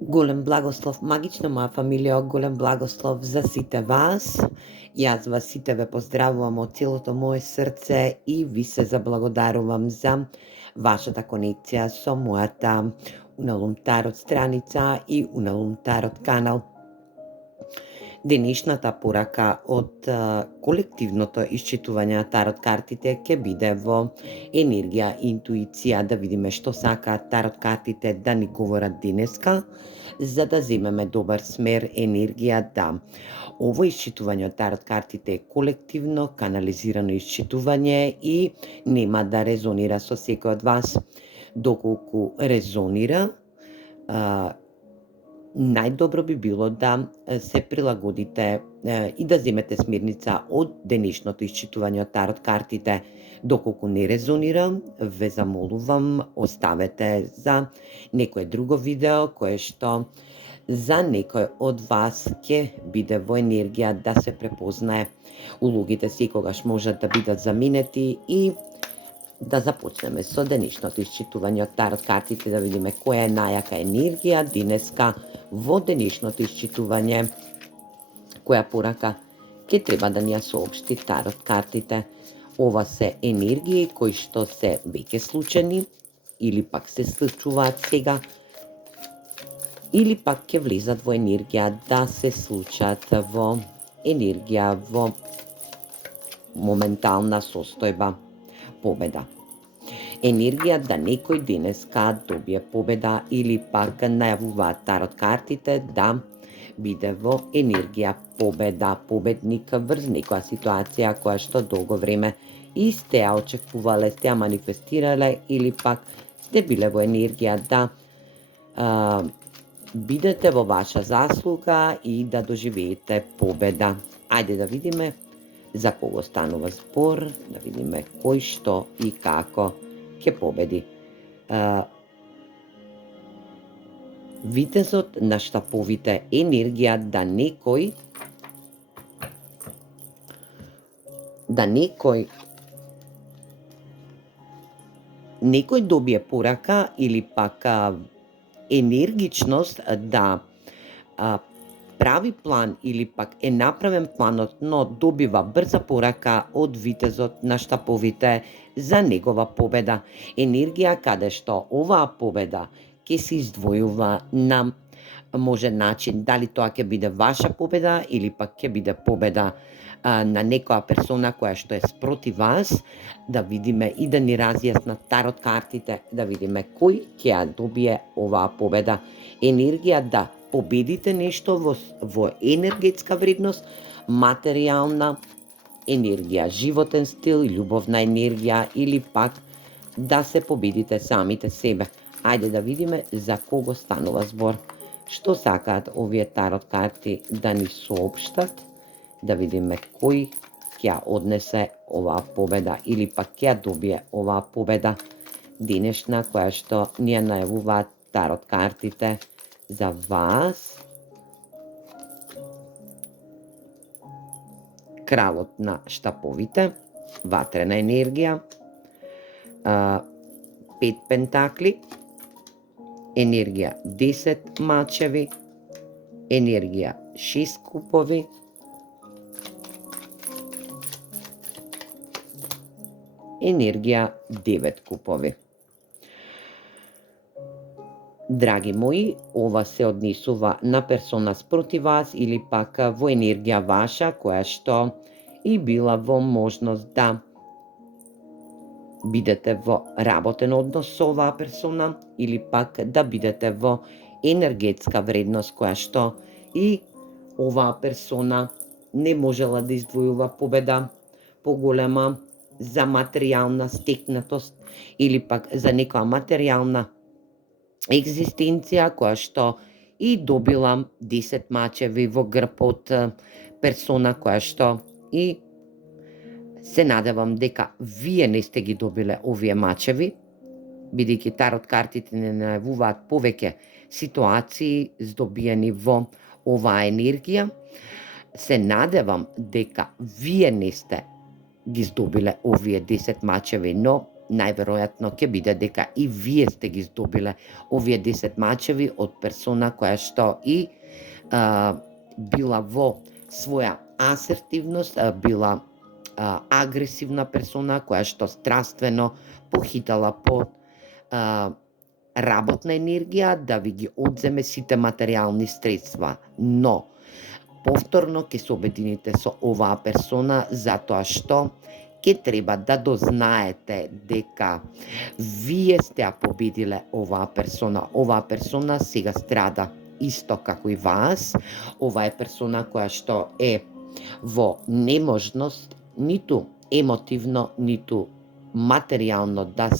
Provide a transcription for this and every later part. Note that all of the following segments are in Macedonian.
Голем благослов, магична моја фамилија, голем благослов за сите вас. Јас вас сите ве поздравувам од целото моје срце и ви се заблагодарувам за вашата конекција со мојата Уналум Тарот страница и Уналум Тарот канал. Денешната порака од колективното исчитување на тарот картите ќе биде во енергија, интуиција, да видиме што сакаат тарот картите да ни говорат денеска, за да земеме добар смер, енергија, да. Ово исчитување од тарот картите е колективно, канализирано исчитување и нема да резонира со секој од вас. Доколку резонира, најдобро би било да се прилагодите и да земете смирница од денешното исчитување од тарот картите. Доколку не резонира, ве замолувам, оставете за некое друго видео, кое што за некој од вас ќе биде во енергија да се препознае. Улогите секогаш можат да бидат заменети и да започнеме со денешното исчитување од тарот картите, да видиме која е најака енергија денеска во денешното исчитување, која порака ќе треба да ни ја соопшти тарот картите. Ова се енергии кои што се веќе случајни, или пак се случуваат сега, или пак ќе влезат во енергија да се случат во енергија, во моментална состојба. Победа. Енергија да некој денеска добие победа или пак најавуваат тарот картите да биде во енергија победа, победник врз некоја ситуација која што долго време и сте ја очекувале, сте ја манифестирале или пак сте биле во енергија да бидете во ваша заслуга и да доживеете победа. Ајде да видиме за кого станува збор, да видиме кој што и како ќе победи. Витезот на штаповите, енергија да некој добие порака или пак енергичност да прави план или пак е направен планот, но добива брза порака од витезот на штаповите за негова победа. Енергија каде што оваа победа ќе се издвојува на може начин, дали тоа ќе биде ваша победа или пак ќе биде победа на некоја персона која што е спроти вас, да видиме и да ни разјаснат тарот картите, да видиме кој ќе ја добие оваа победа. Енергија да победите нешто во енергетска вредност, материјална енергија, животен стил, љубовна енергија или пак да се победите самите себе. Ајде да видиме за кого станува збор. Што сакаат овие тарот карти да ни соопштат, да видиме кој ќе ја однесе оваа победа или пак ќе ја добие оваа победа денешна која што ни ја најавуваат тарот картите за вас. Кралот на штаповите, ватрена енергија, 5 пентакли, енергија 10 мачеви, енергија 6 купови, енергија 9 купови. Драги мои, ова се однесува на персона спроти вас или пак во енергија ваша која што и била во можност да бидете во работен однос со оваа персона или пак да бидете во енергетска вредност која што и оваа персона не можела да издвојува победа поголема за материјална стекнатост или пак за некоја материјална екзистенција која што и добила 10 мачеви во грб од персона која што и се надевам дека вие не сте ги добиле овие мачеви, бидејќи тарот картите не најавуваат повеќе ситуации здобиени во оваа енергија. Се надевам дека вие не сте ги здобиле овие 10 мачеви, но најверојатно ќе биде дека и вие сте ги здобиле овие 10 мачеви од персона која што и била во своја асертивност, била агресивна персона која што страствено похитала по работна енергија да ви ги одземе сите материјални средства. Но повторно ќе се обедините со оваа персона затоа што ќе треба да дознаете дека вие сте ја победиле оваа персона. Оваа персона сега страда исто како и вас. Ова е персона која што е во неможност ниту емотивно, ниту материјално да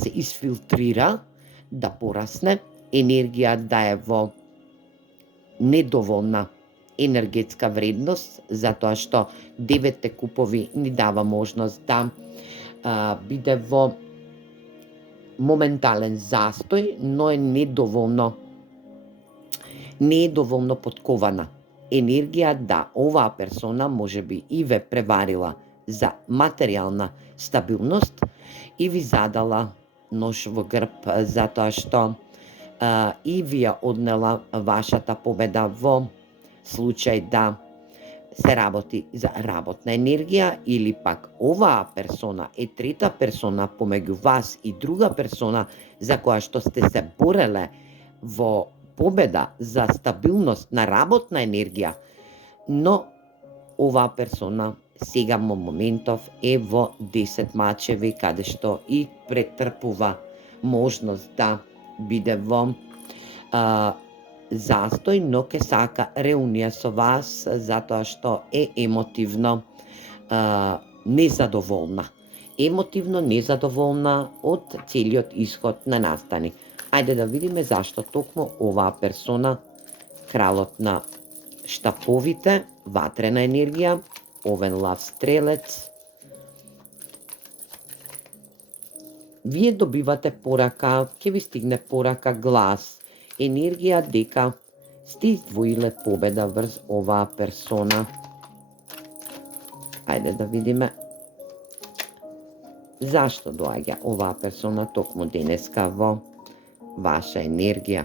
се изфилтрира, да порасне, енергија да е во недоволна енергетска вредност, затоа што 9 купови ни дава можност да биде во моментален застој, но не е доволно подкована. Енергија да оваа персона можеби и ве преварила за материјална стабилност и ви задала нож во грб затоа што и ви ја однела вашата победа во случај да се работи за работна енергија или пак оваа персона е трета персона помеѓу вас и друга персона за која што сте се бореле во победа за стабилност на работна енергија, но оваа персона сега во моментов е во 10 мачеви каде што и претрпува можност да биде во застој, но ке сака реунија со вас затоа што е емотивно незадоволна. Емотивно незадоволна од целиот исход на настани. Ајде да видиме зашто токму оваа персона, кралот на штаповите, ватрена енергија, овен лав стрелец. Вие добивате порака, ќе ви стигне порака глас, енергија дека сте издвоиле победа врз оваа персона. Ајде да видиме зашто доаѓа оваа персона токму денеска во ваша енергија.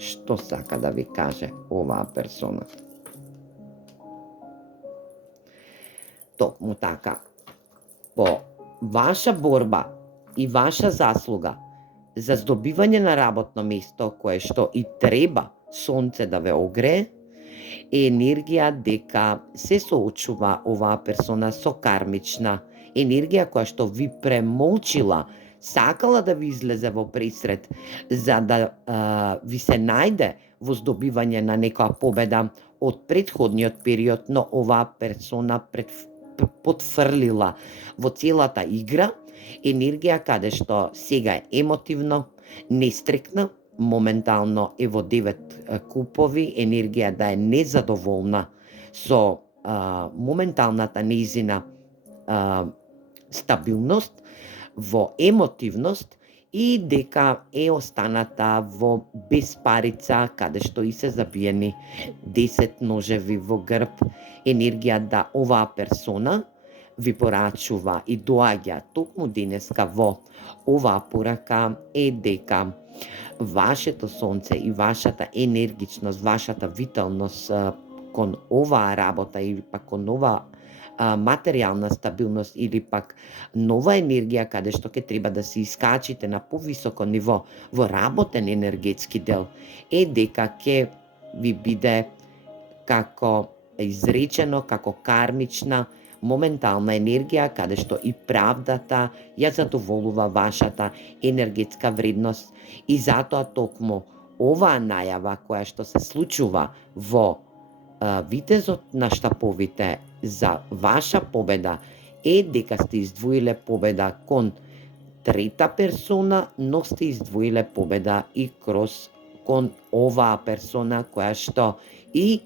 Што сака да ви каже оваа персона? Токму така, по ваша борба и ваша заслуга за здобивање на работно место кое што и треба сонце да ве огрее, е енергија дека се соочува оваа персона со кармична енергија која што ви премолчила, сакала да ви излезе во пресред за да ви се најде во здобивање на некоја победа од претходниот период, но оваа персона потфрлила во целата игра енергија каде што сега е емотивно, нестрекна, моментално е во 9 купови, енергија да е незадоволна со моменталната нејзина стабилност, во емотивност и дека е останата во безпарица, каде што и се забиени 10 ножеви во грб, енергија да оваа персона ви порачува и доаѓа токму денеска во оваа порака е дека вашето сонце и вашата енергичност, вашата виталност кон оваа работа или пак кон оваа материјална стабилност или пак нова енергија каде што ќе треба да се искачите на повисоко ниво во работен енергетски дел, е дека ќе ви биде како изречено, како кармична моментална енергија каде што и правдата ја задоволува вашата енергетска вредност и затоа токму оваа најава која што се случува во витезот на штаповите за ваша победа е дека сте издвоиле победа кон трета персона, но сте издвоиле победа и кон оваа персона која што и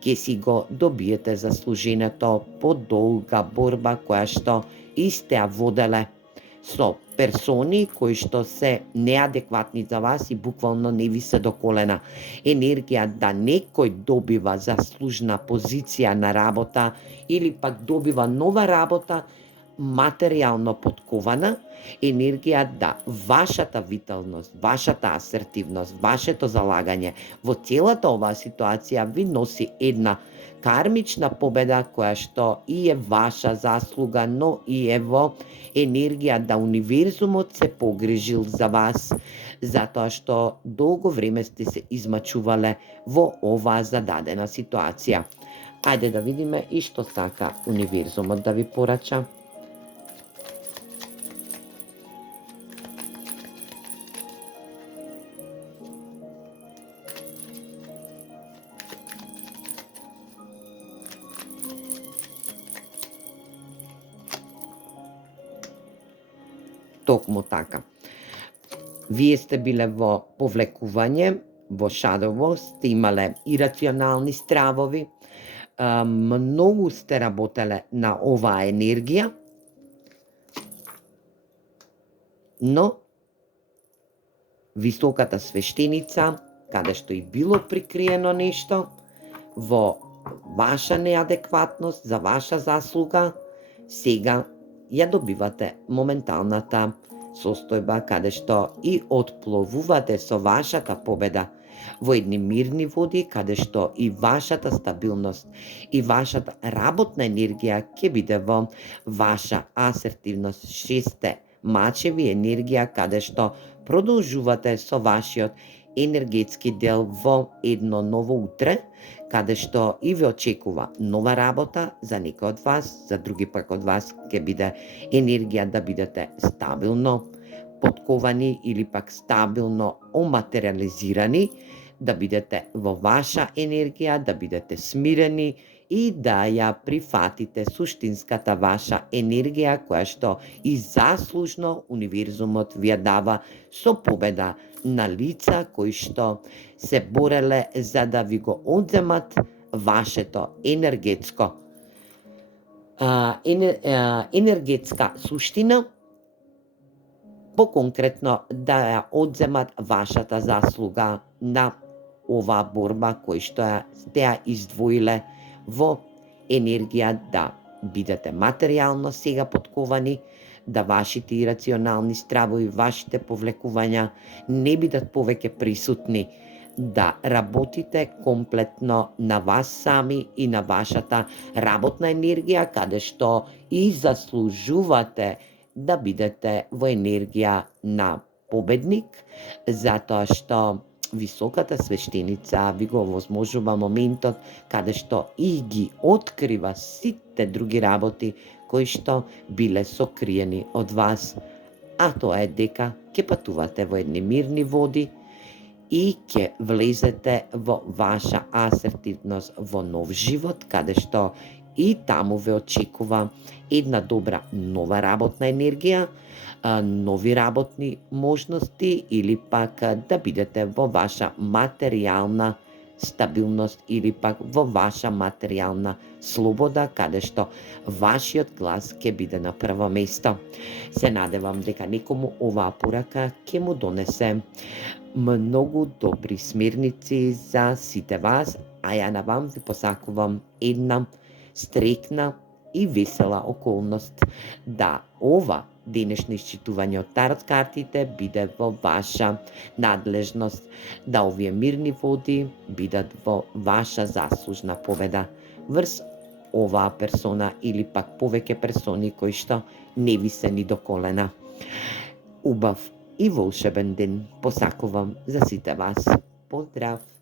ќе си го добиете заслуженото по долга борба која што и сте ја воделе со персони кои што се неадекватни за вас и буквално не ви се до колена. Енергија да некој добива заслужна позиција на работа или пак добива нова работа, материјално подкована, енергија да вашата виталност, вашата асертивност, вашето залагање во целата оваа ситуација ви носи една кармична победа која што и е ваша заслуга, но и е во енергија да универзумот се погрижил за вас, затоа што долго време сте се измачувале во оваа зададена ситуација. Ајде да видиме и што сака универзумот да ви порача. Токму така. Вие сте биле во повлекување, во шадово, сте имале ирационални стравови, многу сте работеле на оваа енергија, но високата свештеница, каде што и било прикриено нешто, во ваша неадекватност, за ваша заслуга, сега ја добивате моменталната состојба каде што и отпловувате со вашата победа во едни мирни води, каде што и вашата стабилност и вашата работна енергија ќе биде во ваша асертивност. 6 мачеви енергија каде што продолжувате со вашиот енергетски дел во едно ново утре, каде што и ве очекува нова работа за некој од вас, за други пак од вас ќе биде енергија да бидете стабилно подковани или пак стабилно оматериализирани, да бидете во ваша енергија, да бидете смирени и да ја прифатите суштинската ваша енергија која што и заслужно универзумот ви ја дава со победа на лица кои што се бореле за да ви го одземат вашето енергетска суштина, поконкретно да ја одземат вашата заслуга на оваа борба кој што сте ја издвоиле во енергија да бидете материјално сега подковани, да вашите ирационални стравови, вашите повлекувања не бидат повеќе присутни, да работите комплетно на вас сами и на вашата работна енергија, каде што и заслужувате да бидете во енергија на победник, затоа што високата свештеница ви го овозможува моментот каде што и ги открива сите други работи кои што биле сокриени од вас, а тоа е дека ќе патувате во едни мирни води и ќе влезете во ваша асертивност во нов живот, каде што и таму ве очекува една добра нова работна енергија, нови работни можности или пак да бидете во ваша материјална стабилност или пак во ваша материјална слобода, каде што вашиот глас ќе биде на прво место. Се надевам дека некому оваа порака ќе му донесе многу добри смерници за сите вас, а ја на вам ви посакувам една стрекна и весела околност да ова денешно исчитување од тарот картите биде во ваша надлежност, да овие мирни води бидат во ваша заслужна победа врз оваа персона или пак повеќе персони кои што не ви се ни до колена. Убав и волшебен ден посакувам за сите вас. Поздрав!